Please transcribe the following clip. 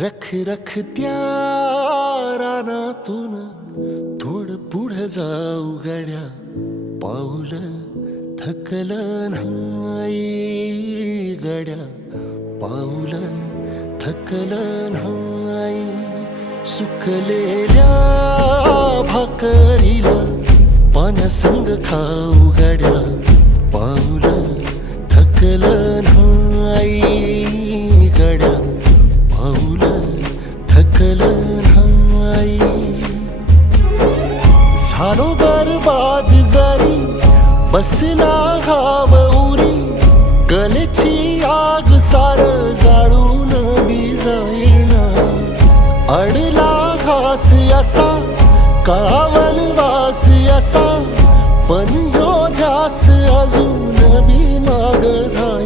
रख रखत्या रानातून थोडं पुढं जाऊ गड्या, पाऊल थकलं नाही गड्या, पाऊल थकलं नाही. सुकलेल्या भाकरीला पानसंग खाऊ गड्या, पाऊल थकलं नाही गड्या, पाऊल थकलं नाही. झालो बरबाद जरी बसला घाव उरी, कलेची आग सार जाळून विजाईना. अडला घास असा काळावन वास असा, पण ह्यो ध्यास अजून बी माग राही.